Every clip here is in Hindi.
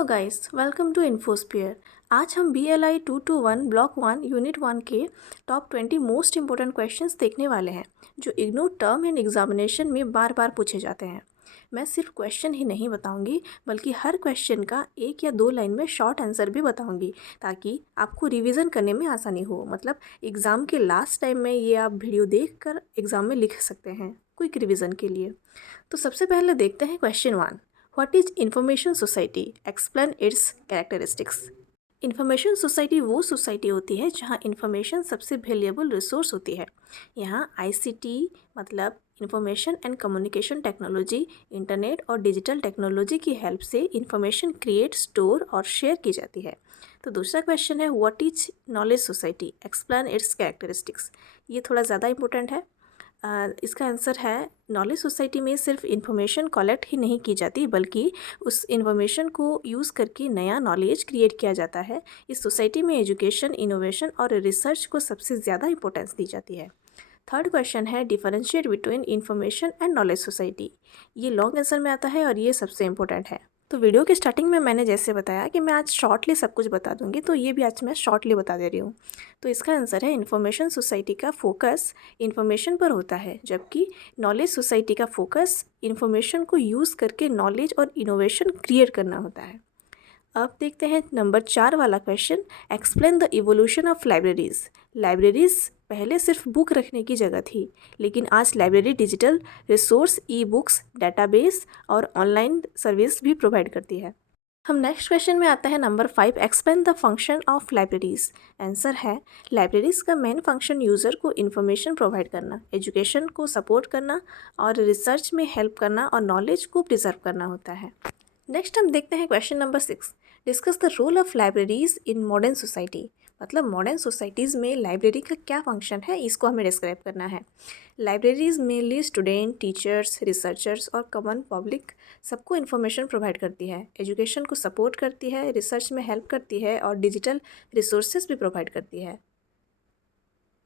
Hello guys, welcome to Infosphere. आज हम BLI 221 ब्लॉक 1 यूनिट 1 के टॉप 20 मोस्ट इंपॉर्टेंट क्वेश्चंस देखने वाले हैं जो इग्नू टर्म एंड एग्जामिनेशन में बार बार पूछे जाते हैं। मैं सिर्फ क्वेश्चन ही नहीं बताऊंगी बल्कि हर क्वेश्चन का 1 या 2 लाइन में शॉर्ट आंसर भी बताऊंगी ताकि आपको रिवीजन करने में आसानी हो। मतलब एग्ज़ाम के लास्ट टाइम में ये आप वीडियो देखकर एग्ज़ाम में लिख सकते हैं क्विक रिवीजन के लिए। तो सबसे पहले देखते हैं question 1। What is Information Society? Explain its characteristics. Information society वो सोसाइटी होती है जहाँ इंफॉर्मेशन सबसे वैल्यूएबल रिसोर्स होती है। यहाँ ICT मतलब information and communication technology, internet और डिजिटल टेक्नोलॉजी की हेल्प से इंफॉर्मेशन क्रिएट, स्टोर और शेयर की जाती है। तो दूसरा क्वेश्चन है what is knowledge society? Explain it's characteristics. ये थोड़ा ज़्यादा इंपॉर्टेंट है। इसका आंसर है नॉलेज सोसाइटी में सिर्फ इन्फॉर्मेशन कलेक्ट ही नहीं की जाती बल्कि उस इन्फॉर्मेशन को यूज़ करके नया नॉलेज क्रिएट किया जाता है। इस सोसाइटी में एजुकेशन, इनोवेशन और रिसर्च को सबसे ज़्यादा इंपॉर्टेंस दी जाती है। थर्ड क्वेश्चन है differentiate between information and knowledge society. ये लॉन्ग आंसर में आता है और ये सबसे इंपॉर्टेंट है। तो वीडियो के स्टार्टिंग में मैंने जैसे बताया कि मैं आज शॉर्टली सब कुछ बता दूंगी, तो ये भी आज मैं शॉर्टली बता दे रही हूँ। तो इसका आंसर है इन्फॉर्मेशन सोसाइटी का फोकस इन्फॉर्मेशन पर होता है जबकि नॉलेज सोसाइटी का फोकस इन्फॉर्मेशन को यूज़ करके नॉलेज और इनोवेशन क्रिएट करना होता है। अब देखते हैं नंबर 4 वाला question. Explain the evolution of libraries. Libraries पहले सिर्फ बुक रखने की जगह थी, लेकिन आज library digital resource, e books, database और ऑनलाइन सर्विस भी प्रोवाइड करती है। हम नेक्स्ट क्वेश्चन में आते हैं number 5। Explain the function of libraries. Answer है लाइब्रेरीज़ का मेन फंक्शन यूज़र को इन्फॉर्मेशन प्रोवाइड करना, एजुकेशन को सपोर्ट करना और रिसर्च में हेल्प करना और नॉलेज को प्रिजर्व करना होता है। नेक्स्ट हम देखते हैं question number 6। Discuss the role of libraries in modern society. मतलब मॉडर्न सोसाइटीज़ में लाइब्रेरी का क्या फंक्शन है, इसको हमें डिस्क्राइब करना है। Libraries mainly student, teachers, researchers और कॉमन पब्लिक सबको इन्फॉर्मेशन प्रोवाइड करती है, एजुकेशन को सपोर्ट करती है, रिसर्च में हेल्प करती है और डिजिटल रिसोर्सेज भी प्रोवाइड करती है।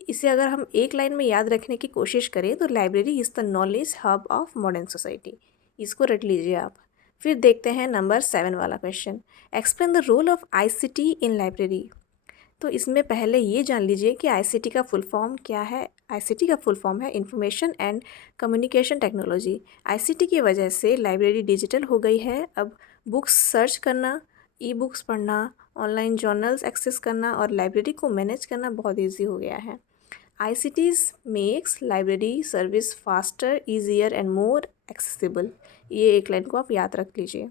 इसे अगर हम एक लाइन में याद रखने की कोशिश करें तो library is the knowledge hub of modern society. इसको रट लीजिए आप। फिर देखते हैं नंबर 7 वाला question. Explain the role of ICT in library. तो इसमें पहले ये जान लीजिए कि ICT का फुल फॉर्म क्या है। ICT का फुल फॉर्म है information and communication technology. ICT की वजह से लाइब्रेरी डिजिटल हो गई है। अब बुक्स सर्च करना, ई बुक्स पढ़ना, ऑनलाइन जर्नल्स एक्सेस करना और लाइब्रेरी को मैनेज करना बहुत ईजी हो गया है। ICTs makes library service faster, easier and more accessible। ये एक लाइन को आप याद रख लीजिए।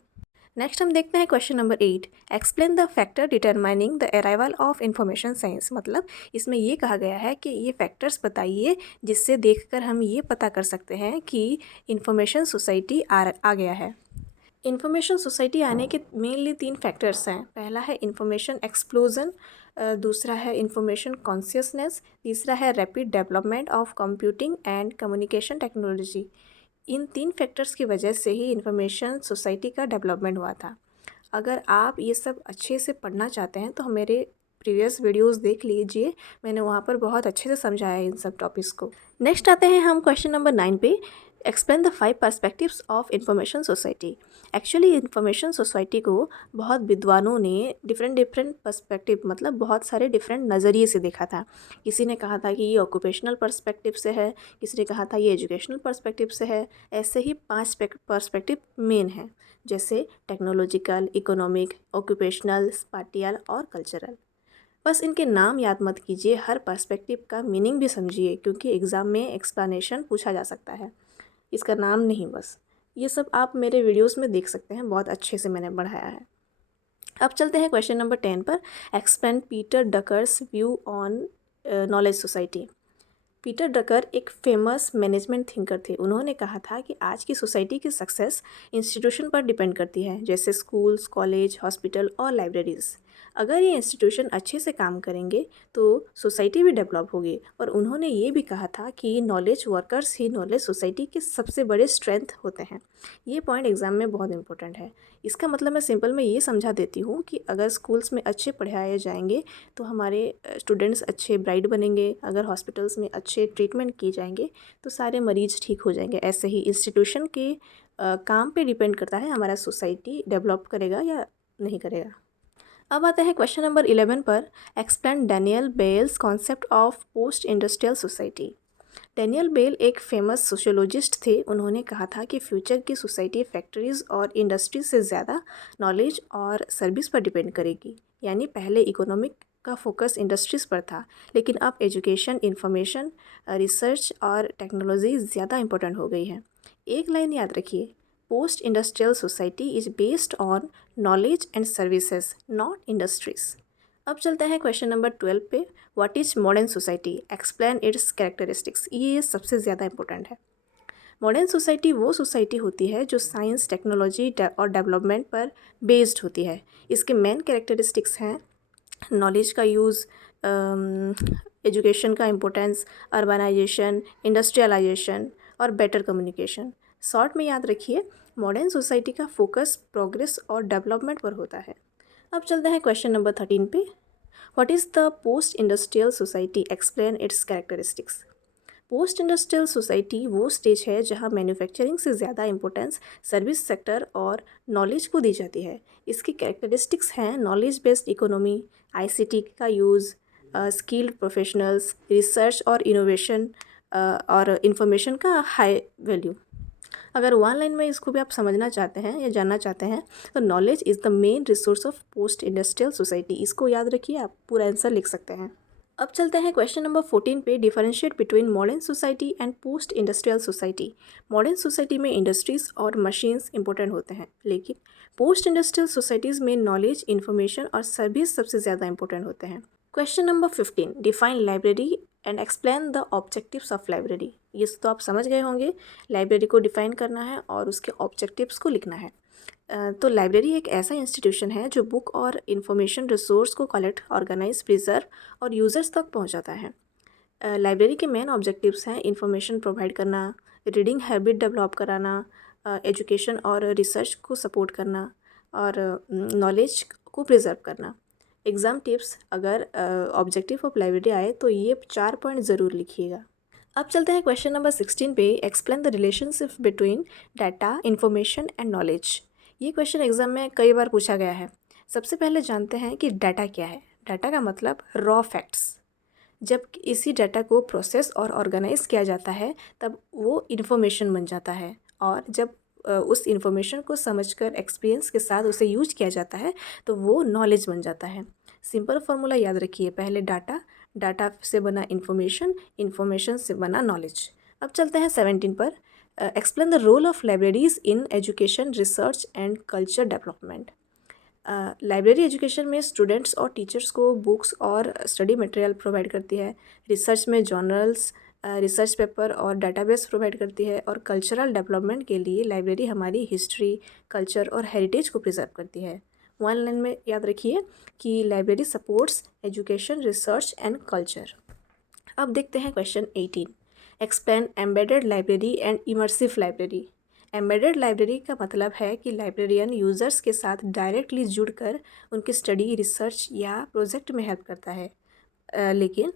नेक्स्ट हम देखते हैं question number 8। Explain the factor determining the arrival of information science. मतलब इसमें ये कहा गया है कि ये फैक्टर्स बताइए जिससे देखकर हम ये पता कर सकते हैं कि इंफॉर्मेशन सोसाइटी आ गया है। इंफॉर्मेशन सोसाइटी आने के मेनली 3 फैक्टर्स हैं। पहला है इंफॉर्मेशन एक्सप्लोजन, दूसरा है इंफॉर्मेशन कॉन्शियसनेस, तीसरा है rapid development of computing and communication technology. In 3 factors की वजह से ही इंफॉर्मेशन सोसाइटी का डेवलपमेंट हुआ था। अगर आप ये सब अच्छे से पढ़ना चाहते हैं तो मेरे प्रीवियस वीडियोस देख लीजिए, मैंने वहाँ पर बहुत अच्छे से समझाया है इन सब टॉपिक्स को। नेक्स्ट आते हैं हम क्वेश्चन नंबर 9 पे। Explain the 5 perspectives of information society. Actually information society को बहुत विद्वानों ने डिफरेंट पर्सपेक्टिव मतलब बहुत सारे डिफरेंट नज़रिए से देखा था। किसी ने कहा था कि ये ऑक्यूपेशनल पर्सपेक्टिव से है, किसी ने कहा था ये एजुकेशनल पर्सपेक्टिव से है। ऐसे ही 5 पर्सपेक्टिव मेन हैं, जैसे टेक्नोलॉजिकल, इकोनॉमिक, ऑक्यूपेशनल, स्पाटियल और कल्चरल। बस इनके नाम याद मत कीजिए, हर पर्सपेक्टिव का मीनिंग भी समझिए क्योंकि एग्ज़ाम में एक्सप्लेनेशन पूछा जा सकता है। इसका नाम नहीं, बस ये सब आप मेरे वीडियोस में देख सकते हैं, बहुत अच्छे से मैंने पढ़ाया है। अब चलते हैं क्वेश्चन नंबर 10 पर। Explain Peter Drucker's view on knowledge society. Peter Drucker एक फेमस मैनेजमेंट थिंकर थे। उन्होंने कहा था कि आज की सोसाइटी की सक्सेस इंस्टीट्यूशन पर डिपेंड करती है, जैसे स्कूल्स, कॉलेज, हॉस्पिटल और लाइब्रेरीज़। अगर ये इंस्टीट्यूशन अच्छे से काम करेंगे तो सोसाइटी भी डेवलप होगी। और उन्होंने ये भी कहा था कि नॉलेज वर्कर्स ही नॉलेज सोसाइटी के सबसे बड़े स्ट्रेंथ होते हैं। ये पॉइंट एग्ज़ाम में बहुत इंपॉर्टेंट है। इसका मतलब मैं सिंपल में ये समझा देती हूँ कि अगर स्कूल्स में अच्छे पढ़ाए जाएंगे तो हमारे स्टूडेंट्स अच्छे ब्राइट बनेंगे। अगर हॉस्पिटल्स में अच्छे ट्रीटमेंट किए जाएंगे तो सारे मरीज़ ठीक हो जाएंगे। ऐसे ही इंस्टीट्यूशन के काम पे डिपेंड करता है हमारा सोसाइटी डेवलप करेगा या नहीं करेगा। अब आते हैं क्वेश्चन नंबर 11 पर। Explain Daniel Bell's concept of post industrial society. Daniel Bell एक फेमस सोशियोलॉजिस्ट थे। उन्होंने कहा था कि फ्यूचर की सोसाइटी फैक्ट्रीज और इंडस्ट्रीज से ज़्यादा नॉलेज और सर्विस पर डिपेंड करेगी। यानी पहले इकोनॉमिक का फोकस इंडस्ट्रीज़ पर था, लेकिन अब एजुकेशन, इंफॉर्मेशन, रिसर्च और टेक्नोलॉजी ज़्यादा इंपॉर्टेंट हो गई है। एक लाइन याद रखिए, post industrial society is based on knowledge and services, not industries. अब चलते हैं क्वेश्चन नंबर 12 पे। What is modern society, explain it's characteristics. ये सबसे ज़्यादा इंपॉर्टेंट है। मॉडर्न सोसाइटी वो सोसाइटी होती है जो साइंस, टेक्नोलॉजी और डेवलपमेंट पर बेस्ड होती है। इसके मेन कैरेक्टरिस्टिक्स हैं नॉलेज का यूज़, एजुकेशन का इम्पोर्टेंस, अर्बनाइजेशन, इंडस्ट्रियलाइजेशन और बेटर कम्युनिकेशन। शॉर्ट में याद रखिए, मॉडर्न सोसाइटी का फोकस प्रोग्रेस और डेवलपमेंट पर होता है। अब चलते हैं क्वेश्चन नंबर 13 पे। What is the post industrial society, explain it's characteristics. Post industrial society वो स्टेज है जहां मैन्युफैक्चरिंग से ज़्यादा इंपॉर्टेंस सर्विस सेक्टर और नॉलेज को दी जाती है। इसकी कैरेक्टरिस्टिक्स हैं नॉलेज बेस्ड इकोनॉमी, आईसीटी का यूज़, स्किल्ड प्रोफेशनल्स, रिसर्च और इनोवेशन, और इंफॉर्मेशन का हाई वैल्यू। अगर वन लाइन में इसको भी आप समझना चाहते हैं या जानना चाहते हैं तो knowledge is the main resource of post industrial society. इसको याद रखिए, आप पूरा आंसर लिख सकते हैं। अब चलते हैं क्वेश्चन नंबर 14 पे। Differentiate between modern society and post industrial society. Modern society में इंडस्ट्रीज और मशीन्स इंपॉर्टेंट होते हैं, लेकिन पोस्ट इंडस्ट्रियल सोसाइटीज़ में नॉलेज, इन्फॉर्मेशन और सर्विस सबसे ज़्यादा इंपॉर्टेंट होते हैं। Question number 15। Define library and explain the objectives of library. ये तो आप समझ गए होंगे, लाइब्रेरी को डिफाइन करना है और उसके ऑब्जेक्टिव्स को लिखना है। तो लाइब्रेरी एक ऐसा इंस्टीट्यूशन है जो बुक और इन्फॉर्मेशन रिसोर्स को कलेक्ट, ऑर्गेनाइज, प्रिजर्व और यूज़र्स तक पहुंचाता है। लाइब्रेरी के मेन ऑब्जेक्टिव्स हैं इन्फॉर्मेशन प्रोवाइड करना, रीडिंग हैबिट डेवलप कराना, एजुकेशन और रिसर्च को सपोर्ट करना और नॉलेज को प्रिजर्व करना। एग्ज़ाम टिप्स, अगर ऑब्जेक्टिव ऑफ लाइब्रेरी आए तो ये 4 पॉइंट ज़रूर लिखिएगा। अब चलते हैं क्वेश्चन नंबर 16 पे। Explain the relationship between data, information and knowledge. ये क्वेश्चन एग्जाम में कई बार पूछा गया है। सबसे पहले जानते हैं कि डाटा क्या है। डाटा का मतलब रॉ फैक्ट्स। जब इसी डाटा को प्रोसेस और ऑर्गेनाइज किया जाता है तब वो इन्फॉर्मेशन बन जाता है, और जब उस इन्फॉर्मेशन को समझकर एक्सपीरियंस के साथ उसे यूज किया जाता है तो वो नॉलेज बन जाता है। सिंपल फार्मूला याद रखिए, पहले डाटा, डाटा से बना इन्फॉर्मेशन, इन्फॉर्मेशन से बना नॉलेज। अब चलते हैं 17 पर। Explain the role of libraries in education, research and culture development. Library education में स्टूडेंट्स और टीचर्स को बुक्स और स्टडी मटेरियल प्रोवाइड करती है। रिसर्च में जर्नल्स, रिसर्च पेपर और डाटाबेस प्रोवाइड करती है, और कल्चरल डेवलपमेंट के लिए लाइब्रेरी हमारी हिस्ट्री, कल्चर और हेरिटेज को प्रिजर्व करती है। वन लाइन में याद रखिए कि library supports education, research and culture. अब देखते हैं question 18। Explain embedded library and immersive library. Embedded library का मतलब है कि लाइब्रेरियन यूज़र्स के साथ डायरेक्टली जुड़कर उनकी स्टडी, रिसर्च या प्रोजेक्ट में हेल्प करता है। लेकिन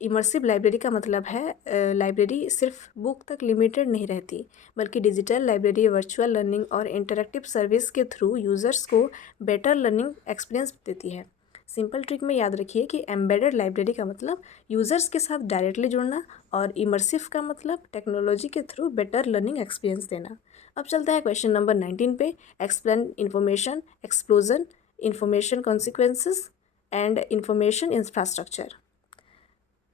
इमर्सिव लाइब्रेरी का मतलब है लाइब्रेरी सिर्फ बुक तक लिमिटेड नहीं रहती, बल्कि डिजिटल लाइब्रेरी, वर्चुअल लर्निंग और इंटरैक्टिव सर्विस के थ्रू यूज़र्स को बेटर लर्निंग एक्सपीरियंस देती है। सिंपल ट्रिक में याद रखिए कि एम्बेडेड लाइब्रेरी का मतलब यूज़र्स के साथ डायरेक्टली जुड़ना, और इमर्सिव का मतलब टेक्नोलॉजी के थ्रू बेटर लर्निंग एक्सपीरियंस देना। अब चलता है क्वेश्चन नंबर 19 पे। Explain information explosion, information consequences and information infrastructure.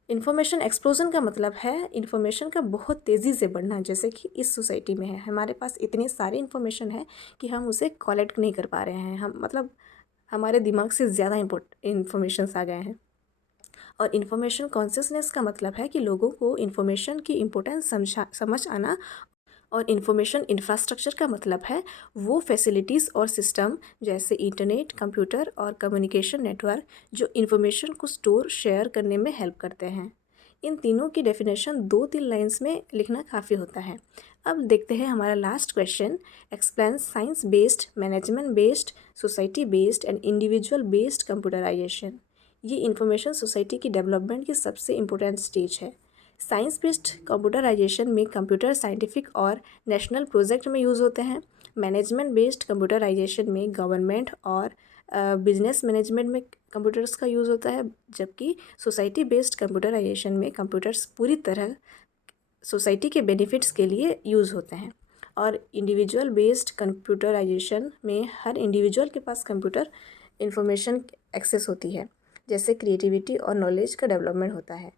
Information explosion का मतलब है इन्फॉर्मेशन का बहुत तेज़ी से बढ़ना, जैसे कि इस सोसाइटी में है, हमारे पास इतनी सारी इन्फॉर्मेशन है कि हम उसे कलेक्ट नहीं कर पा रहे हैं, हम मतलब हमारे दिमाग से ज़्यादा इन्फॉर्मेशंस आ गए हैं। और इन्फॉर्मेशन कॉन्शियसनेस का मतलब है कि लोगों को इन्फॉर्मेशन की इम्पोर्टेंस समझ आना। और इन्फॉर्मेशन इंफ्रास्ट्रक्चर का मतलब है वो फैसिलिटीज़ और सिस्टम जैसे इंटरनेट, कंप्यूटर और कम्युनिकेशन नेटवर्क जो इन्फॉर्मेशन को स्टोर, शेयर करने में हेल्प करते हैं। इन तीनों की डेफिनेशन 2-3 लाइंस में लिखना काफ़ी होता है। अब देखते हैं हमारा last question. Explain science based, management based, society based and individual based computerization. ये इन्फॉर्मेशन सोसाइटी की डेवलपमेंट की सबसे इम्पोर्टेंट स्टेज है। साइंस बेस्ड कंप्यूटराइजेशन में कंप्यूटर साइंटिफिक और नेशनल प्रोजेक्ट में यूज़ होते हैं। मैनेजमेंट बेस्ड कंप्यूटराइजेशन में गवर्नमेंट और बिजनेस मैनेजमेंट में कंप्यूटर्स का यूज़ होता है, जबकि सोसाइटी बेस्ड कंप्यूटराइजेशन में कंप्यूटर्स पूरी तरह सोसाइटी के बेनिफिट्स के लिए यूज़ होते हैं। और इंडिविजुअल बेस्ड कंप्यूटराइजेशन में हर इंडिविजुअल के पास कंप्यूटर इंफॉर्मेशन एक्सेस होती है, जैसे क्रिएटिविटी और नॉलेज का डेवलपमेंट होता है।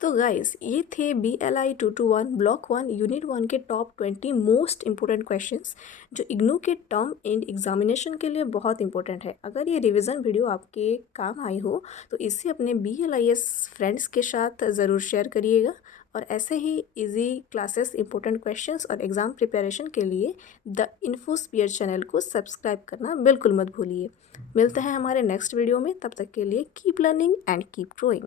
तो गाइस, ये थे BLI 221 ब्लॉक 1 यूनिट 1 के टॉप 20 मोस्ट इंपॉर्टेंट क्वेश्चंस जो इग्नू के टर्म एंड एग्जामिनेशन के लिए बहुत इंपॉर्टेंट है। अगर ये रिवीजन वीडियो आपके काम आई हो तो इसे अपने BLIS फ्रेंड्स के साथ ज़रूर शेयर करिएगा। और ऐसे ही इजी क्लासेस, इंपॉर्टेंट क्वेश्चंस और एग्ज़ाम प्रिपरेशन के लिए द इन्फोस्फीयर चैनल को सब्सक्राइब करना बिल्कुल मत भूलिए। मिलते हैं हमारे नेक्स्ट वीडियो में, तब तक के लिए keep learning and keep growing.